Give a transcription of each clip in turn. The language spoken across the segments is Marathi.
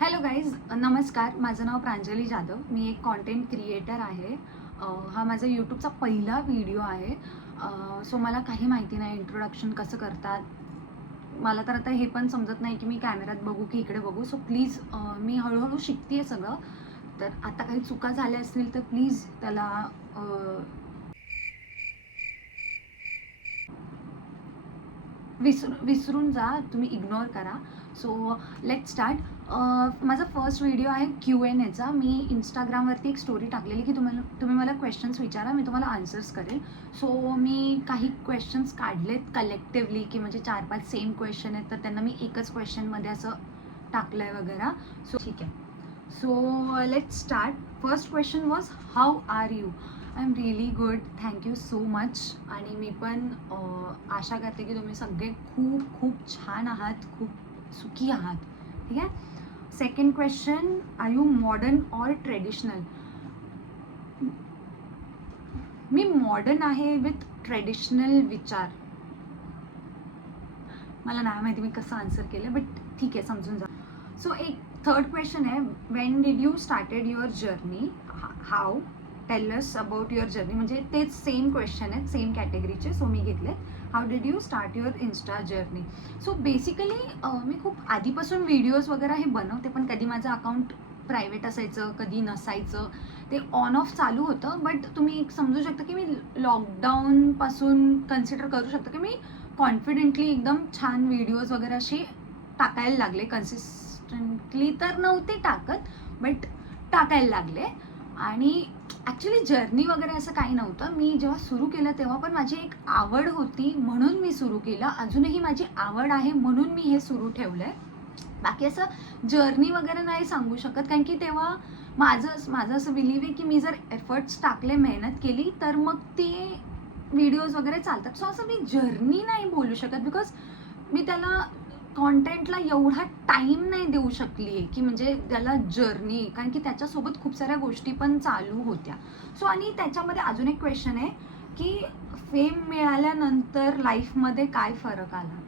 हॅलो गाईज, नमस्कार. माझं नाव प्रांजली जाधव. मी एक कॉन्टेंट क्रिएटर आहे. हा माझा यूट्यूबचा पहिला व्हिडिओ आहे. सो मला काही माहिती नाही इंट्रोडक्शन कसं करतात. मला तर आता हे पण समजत नाही की मी कॅमेऱ्यात बघू की इकडे बघू. सो प्लीज मी हळूहळू शिकते आहे सगळं. तर आता काही चुका झाल्या असतील तर प्लीज त्याला विसरून जा, तुम्ही इग्नोर करा. So let start. माझा फर्स्ट व्हिडिओ आहे Q&Aचा. मी इंस्टाग्रामवरती एक स्टोरी टाकलेली की तुम्ही मला क्वेश्चन्स विचारा, मी तुम्हाला आन्सर्स करेल. सो मी काही क्वेश्चन्स काढलेत कलेक्टिव्हली की म्हणजे 4-5 सेम क्वेश्चन आहेत, तर त्यांना मी एकच क्वेश्चनमध्ये असं टाकलं आहे वगैरे. सो ठीक आहे. So let start. First question was how are you. I am really good, thank you so much. आणि मी पण आशा करते की तुम्ही सगळे खूप खूप छान आहात, खूप सुखी आहात. ठीक आहे. Second question, are you modern or traditional. मी मॉडर्न आहे विथ ट्रेडिशनल विचार. मला नाही माहिती मी कसं आन्सर केलं, बट ठीक आहे, समजून जा. सो एक थर्ड क्वेश्चन आहे, when did you started your journey. How, tell us about your journey. म्हणजे तेच सेम क्वेश्चन आहेत, सेम कॅटेगरीचे. सो मी घेतले how did you start your insta journey. So basically मी खूप आधीपासून व्हिडिओज वगैरे हे बनवते, पण कधी माझं अकाउंट प्रायव्हेट असायचं, कधी नसायचं. ते ऑन ऑफ चालू होतं. बट तुम्ही एक समजू शकता की मी लॉकडाऊनपासून कन्सिडर करू शकता की मी कॉन्फिडेंटली एकदम छान व्हिडिओज वगैरे असे टाकायला लागले. कन्सिस्टंटली तर नव्हते टाकत, बट टाकायला लागले. आणि ॲक्च्युली जर्नी वगैरे असं काही नव्हतं. मी जेव्हा सुरू केलं तेव्हा पण माझी एक आवड होती म्हणून मी सुरू केलं. अजूनही माझी आवड आहे म्हणून मी हे सुरू ठेवलं आहे. बाकी असं जर्नी वगैरे नाही सांगू शकत, कारण की तेव्हा माझं असं बिलीव आहे की मी जर एफर्ट्स टाकले, मेहनत केली, तर मग ते व्हिडिओज वगैरे चालतात. सो असं मी जर्नी नाही बोलू शकत, बिकॉज मी त्याला कॉन्टेंटला एवढा टाईम नाही देऊ शकली आहे की म्हणजे त्याला जर्नी, कारण की त्याच्यासोबत खूप साऱ्या गोष्टी पण चालू होत्या. सो आणि त्याच्यामध्ये अजून एक क्वेश्चन आहे की फेम मिळाल्यानंतर लाईफमध्ये काय फरक आला.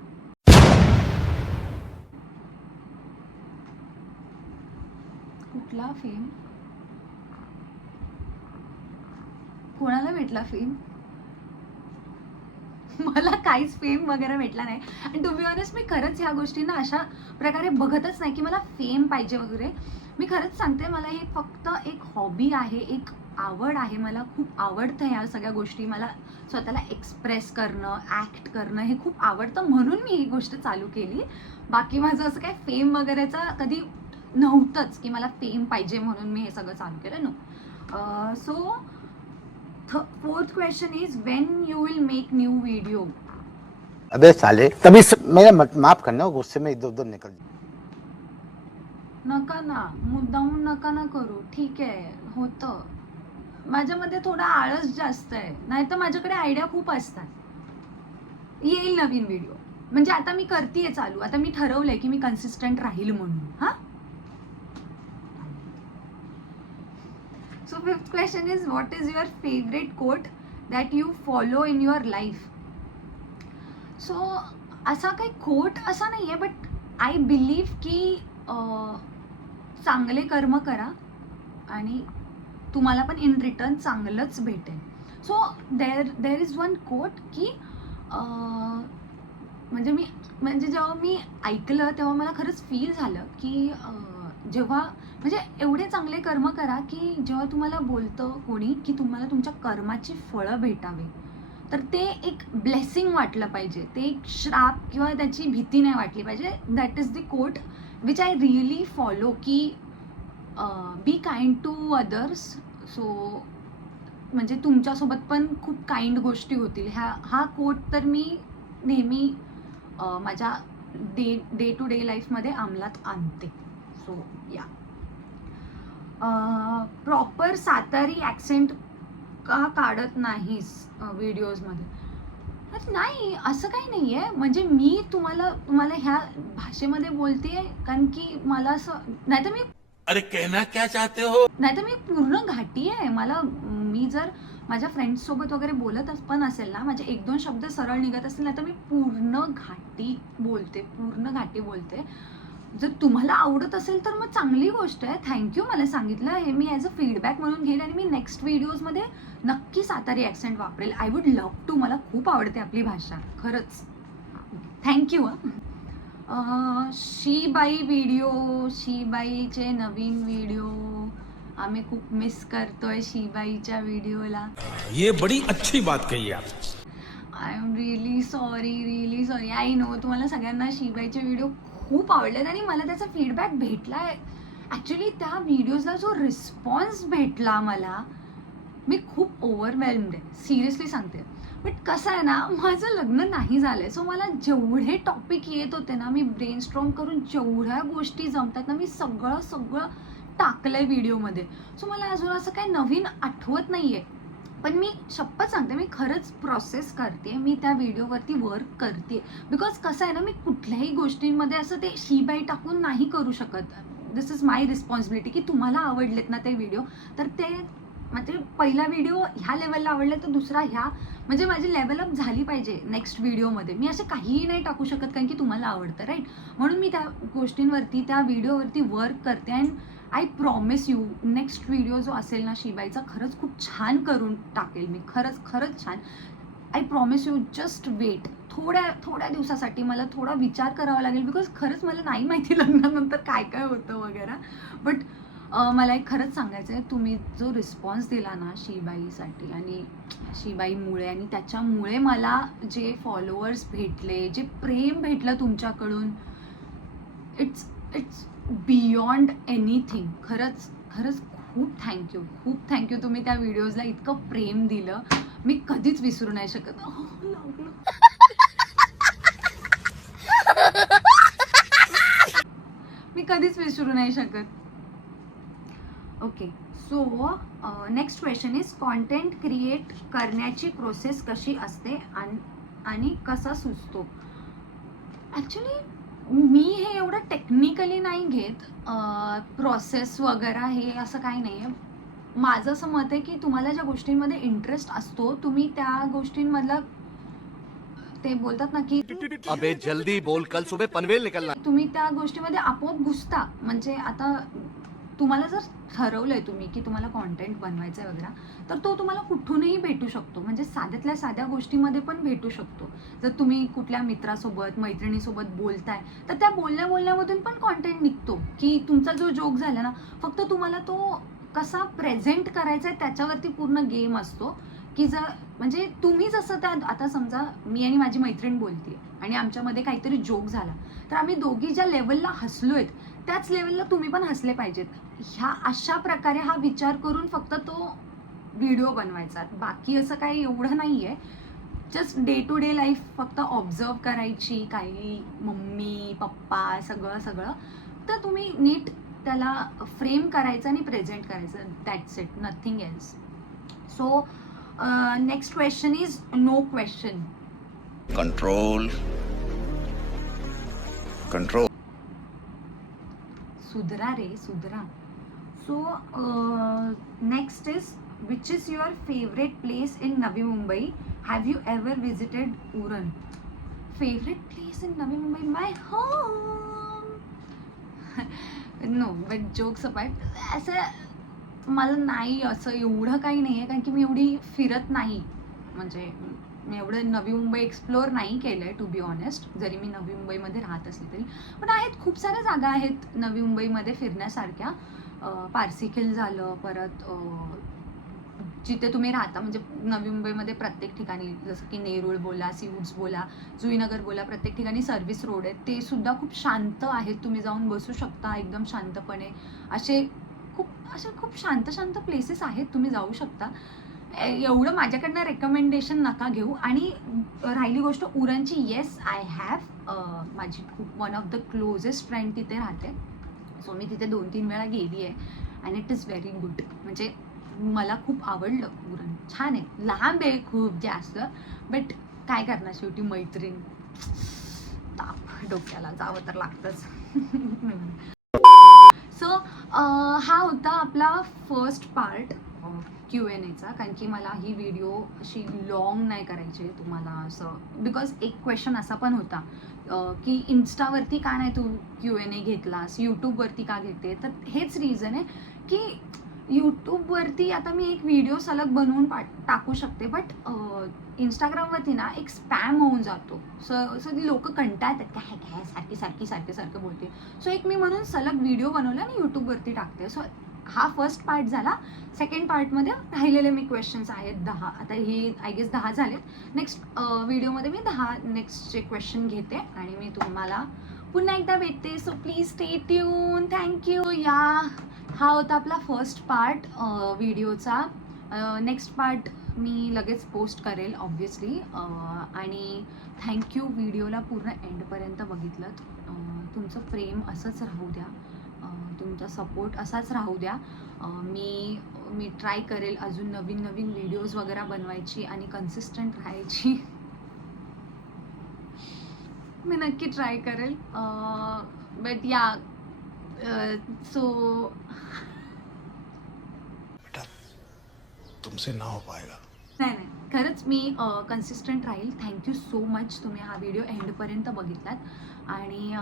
कुठला फेम, कोणाला भेटला फेम. मला काहीच फेम वगैरे भेटला नाही. आणि टू बी ऑनेस्ट मी खरंच ह्या गोष्टींना अशा प्रकारे बघतच नाही की मला फेम पाहिजे वगैरे. मी खरंच सांगते, मला हे फक्त एक हॉबी आहे, एक आवड आहे. मला खूप आवडतं ह्या सगळ्या गोष्टी. मला स्वतःला एक्सप्रेस करणं, ॲक्ट करणं हे खूप आवडतं, म्हणून मी ही गोष्ट चालू केली. बाकी माझं असं काय फेम वगैरेचं कधी नव्हतंच की मला फेम पाहिजे म्हणून मी हे सगळं चालू केलं. No. So fourth question is when you will make new video. अबे साले तभी मेरा माफ करना, गुस्से में इधर उधर निकल. नका ना, मुद्दामून नका ना करू. ठीक आहे, होतं. माझ्यामध्ये थोडा आळस जास्त आहे, नाही तर माझ्याकडे आयडिया खूप असतात. येईल नवीन व्हिडिओ. म्हणजे आता मी करतेय चालू. आता मी ठरवलंय की मी कन्सिस्टंट राहील म्हणून. हा. So fifth question is what is your favourite coat that you follow in your life. So असा काही कोट असा नाही आहे, बट आय बिलीव्ह की चांगले कर्म करा आणि तुम्हाला पण इन रिटर्न चांगलंच भेटेल. So there is one quote की म्हणजे जेव्हा मी ऐकलं तेव्हा मला खरंच फील झालं की जेव्हा म्हणजे एवढे चांगले कर्म करा की जेव्हा तुम्हाला बोलतं कोणी की तुम्हाला तुमच्या कर्माची फळं भेटावी, तर ते एक ब्लेसिंग वाटलं पाहिजे. ते एक श्राप किंवा त्याची भीती नाही वाटली पाहिजे. That is the quote which I really follow की be kind to others. So म्हणजे तुमच्यासोबत पण खूप काइंड गोष्टी होतील. हा कोट तर मी नेहमी माझ्या डे टू डे लाईफमध्ये अंमलात आणते. सो या. प्रॉपर सातारी ॲक्सेंट का काढत नाहीस व्हिडिओजमध्ये. नाही, असं काही नाही आहे. म्हणजे मी तुम्हाला ह्या भाषेमध्ये बोलते कारण की मला असं, नाही तर मी, अरे कहना क्या चाहते हो, नाही तर मी पूर्ण घाटी आहे. मी जर माझ्या फ्रेंड्ससोबत वगैरे बोलत पण असेल ना, माझे 1-2 शब्द सरळ निघत असतील ना, तर मी पूर्ण घाटी बोलते. जर तुम्हाला आवडत असेल तर मग चांगली गोष्ट आहे, थँक्यू मला सांगितलं. हे मी ॲज अ फीडबॅक म्हणून घेईन आणि मी नेक्स्ट व्हिडिओजमध्ये नक्की सातारी ॲक्सेंट वापरेल. I would love to. मला खूप आवडते आपली भाषा खरंच. थँक्यू. शीबाई व्हिडिओ, शीबाईचे नवीन व्हिडिओ आम्ही खूप मिस करतोय शीबाईच्या व्हिडिओला. ये बड़ी अच्छी बात कही आप. I am really sorry. I know तुम्हाला सगळ्यांना शीबाईचे व्हिडिओ खूप आवडलेत आणि मला त्याचा फीडबॅक भेटला आहे. ॲक्च्युली त्या व्हिडिओजला जो रिस्पॉन्स भेटला मला, मी खूप ओव्हरवेल्म्ड आहे, सिरियसली सांगते. बट कसं आहे ना, माझं लग्न नाही झालं आहे, सो मला जेवढे टॉपिक येत होते ना, मी ब्रेनस्टॉर्म करून जेवढ्या गोष्टी जमतात ना, मी सगळं टाकलं आहे व्हिडिओमध्ये. सो मला अजून असं काही नवीन आठवत नाही आहे. पण मी शपथ सांगते, मी खरंच प्रोसेस करते, मी त्या व्हिडिओवरती वर्क करते. बिकॉज कसं आहे ना, मी कुठल्याही गोष्टींमध्ये असं ते शीबाई टाकून नाही करू शकत. दिस इज माय रिस्पॉन्सिबिलिटी की तुम्हाला आवडलेत ना ते व्हिडिओ, तर ते म्हणजे पहिला व्हिडिओ ह्या लेवलला आवडला तर दुसरा ह्या, म्हणजे माझी लेवल अप झाली पाहिजे नेक्स्ट व्हिडिओमध्ये. मी असे काहीही नाही टाकू शकत कारण की तुम्हाला आवडतं, राईट. म्हणून मी त्या गोष्टींवरती, त्या व्हिडिओवरती वर्क करते. And I promise you, next video जो असेल ना शीबाईचा, खरंच खूप छान करून टाकेल मी, खरंच छान. I promise you, just wait. थोड्या दिवसासाठी मला थोडा विचार करावा लागेल, बिकॉज खरंच मला नाही माहिती लग्नानंतर काय होतं वगैरे. बट मला एक खरंच सांगायचं आहे, तुम्ही जो रिस्पॉन्स दिला ना शीबाईसाठी आणि शीबाईमुळे, आणि त्याच्यामुळे मला जे फॉलोअर्स भेटले, जे प्रेम भेटलं तुमच्याकडून, इट्स बियॉन्ड एनिथिंग. खरंच खूप थँक्यू. तुम्ही त्या व्हिडिओजला इतकं प्रेम दिलं, मी कधीच विसरू नाही शकत. लागलं. मी कधीच विसरू नाही शकत. Okay, so next question is, content create करण्याची प्रोसेस कशी असते आणि कसा सुचतो? ॲक्च्युली मी हे एवढं टेक्निकली नाही घेत, प्रोसेस वगैरे हे असं काही नाही आहे. माझं असं मत आहे की तुम्हाला ज्या गोष्टींमध्ये इंटरेस्ट असतो, तुम्ही त्या गोष्टींमधला, ते बोलतात ना की अबे जल्दी बोल, कल सुबह पनवेल निकलना. तुम्ही त्या गोष्टीमध्ये आपोआप घुसता. म्हणजे आता तुम्हाला जर ठरवलंय तुम्ही की तुम्हाला कॉन्टेंट बनवायचं आहे वगैरे, तर तो तुम्हाला कुठूनही भेटू शकतो. म्हणजे साध्यातल्या साध्या गोष्टीमध्ये पण भेटू शकतो. जर तुम्ही कुठल्या मित्रासोबत, मैत्रिणीसोबत बोलताय, तर त्या बोलण्यामधून पण कॉन्टेंट निघतो. की तुमचा जो जोक झाला ना, फक्त तुम्हाला तो कसा प्रेझेंट करायचा आहे त्याच्यावरती पूर्ण गेम असतो. की जर म्हणजे तुम्ही जसं त्या, आता समजा मी आणि माझी मैत्रीण बोलते आणि आमच्यामध्ये काहीतरी जोक झाला, तर आम्ही दोघी ज्या लेवलला हसलोय त्याच लेवलला तुम्ही पण हसले पाहिजेत. ह्या अशा प्रकारे हा विचार करून फक्त तो व्हिडिओ बनवायचा. बाकी असं काही एवढं नाही आहे. Just day to day life फक्त ऑब्झर्व करायची, काही मम्मी पप्पा सगळं, तर तुम्ही नीट त्याला फ्रेम करायचं आणि प्रेझेंट करायचं. That's it, nothing else. So next question is no question. Control. सुधरा रे, सुधरा. So next is, which is your favourite place in Navi Mumbai? Have you ever visited Uran? Favourite place in Navi Mumbai, my home. No, but jokes apart, असं मला नाही, असं एवढं काही नाही आहे कारण की मी एवढी फिरत नाही. म्हणजे मी एवढं नवी मुंबई एक्सप्लोअर नाही केलं आहे टू बी ऑनेस्ट, जरी मी नवी मुंबईमध्ये राहत असली तरी. पण आहेत, खूप साऱ्या जागा आहेत नवी मुंबईमध्ये फिरण्यासारख्या. पारसी खिल झालं, परत जिथे तुम्ही राहता, म्हणजे नवी मुंबईमध्ये प्रत्येक ठिकाणी, जसं की नेरूळ बोला, सीवूड्स बोला, जुईनगर बोला, प्रत्येक ठिकाणी सर्व्हिस रोड आहेत, ते सुद्धा खूप शांत आहेत. तुम्ही जाऊन बसू शकता एकदम शांतपणे. असे खूप शांत प्लेसेस आहेत, तुम्ही जाऊ शकता. एवढं माझ्याकडनं रेकमेंडेशन नका घेऊ. आणि राहिली गोष्ट उरणची, येस आय हॅव, माझी खूप one of the closest friend तिथे राहते. सो मी तिथे 2-3 वेळा गेली आहे and it is very good. म्हणजे मला खूप आवडलं उरण, छान आहे. लांब आहे खूप जास्त, बट काय करणार, शेवटी मैत्रीण, ताप डोक्याला, जावं तर लागतंच. सो हा होता आपला फर्स्ट पार्ट Q&Aचा, कारण की मला ही व्हिडिओ अशी लॉंग नाही करायची आहे तुम्हाला असं, बिकॉज एक क्वेश्चन असा पण होता की इन्स्टावरती का नाही तू Q&A घेतलास, यूट्यूबवरती का घेते. तर हेच रिझन आहे की यूट्यूबवरती आता मी एक व्हिडिओ सलग बनवून टाकू शकते, बट इंस्टाग्रामवरती ना एक स्पॅम होऊन जातो. सो ती लोक कंटाळतात, काय काय सारखं बोलते. सो एक मी म्हणून सलग व्हिडिओ बनवला आणि यूट्यूबवरती टाकते. सो हा फर्स्ट पार्ट झाला. सेकंड पार्टमध्ये राहिलेले मी क्वेश्चन्स आहेत 10. आता हे आय गेस 10 झालेत. नेक्स्ट व्हिडिओमध्ये मी 10 नेक्स्टचे क्वेश्चन घेते आणि मी तुम्हाला पुन्हा एकदा भेटते. So please stay tune. Thank you. हा होता आपला फर्स्ट पार्ट व्हिडिओचा. नेक्स्ट पार्ट मी लगेच पोस्ट करेल ऑब्व्हियसली. आणि थँक्यू व्हिडिओला पूर्ण एंडपर्यंत बघितलं. तुमचं प्रेम असंच राहू द्या, तुमचा सपोर्ट असाच राहू द्या. मी ट्राय करेल अजून नवीन व्हिडिओज वगैरे बनवायची आणि कन्सिस्टंट राहायची. मी नक्की ट्राय करेल. बट या सो बेटा तुमसे ना हो पाएगा. नाही खरंच मी कन्सिस्टंट राहील. थँक्यू सो मच, तुम्ही हा व्हिडिओ एंडपर्यंत बघितलात. आणि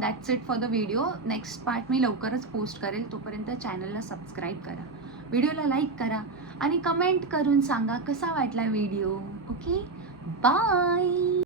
that's it for the video. Next part मी लवकरच पोस्ट करेल. तोपर्यंत चॅनलला सबस्क्राईब करा, व्हिडिओला लाईक करा आणि कमेंट करून सांगा कसा वाटला व्हिडिओ. Okay, bye.